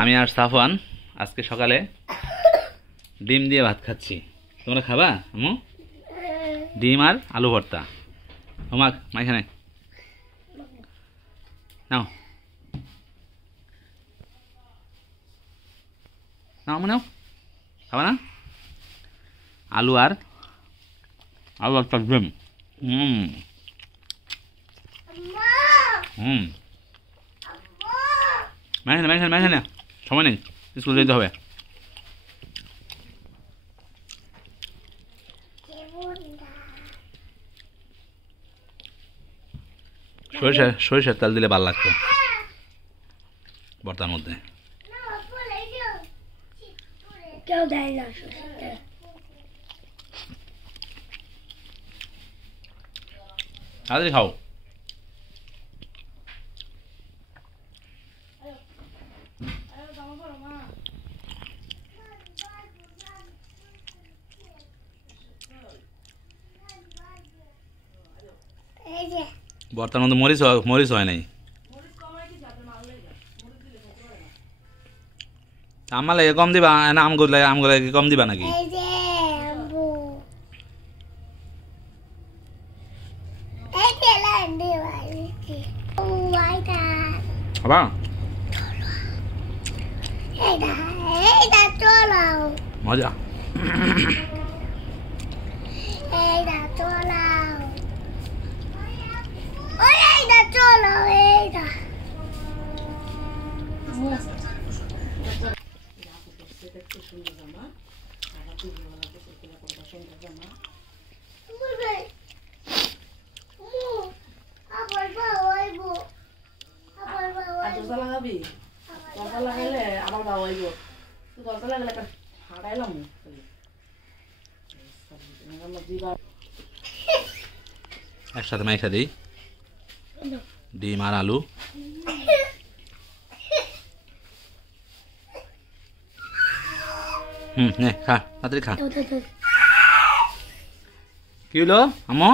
আমি আর সাফওয়ান আজকে সকালে ডিম দিয়ে ভাত খাচ্ছি। তোমরা খাবা? আম্মু ডিম আর আলু ভর্তা। হোমাক মাইখানে নাও নাও নাও, খাবা না? আলু আর আলু ভর্তা ডিম। মাইখানে মাইখানে মাইখানে, সময় নেই, স্কুল যেতে হবে। সরিষার তেল দিলে ভালো লাগতো ভর্তার মধ্যে। তাড়াতাড়ি খাও। ভর্তার মধ্যে মরিচ হয় নাই। আমার লাগে কম দিবা না? আমগুলো কি কম দিবা নাকি? আবার মজা। একসাথে মাইখা দিই ডিম আর আলু। নে খা, তাড়াতাড়ি খা। কি হলো আম্মু?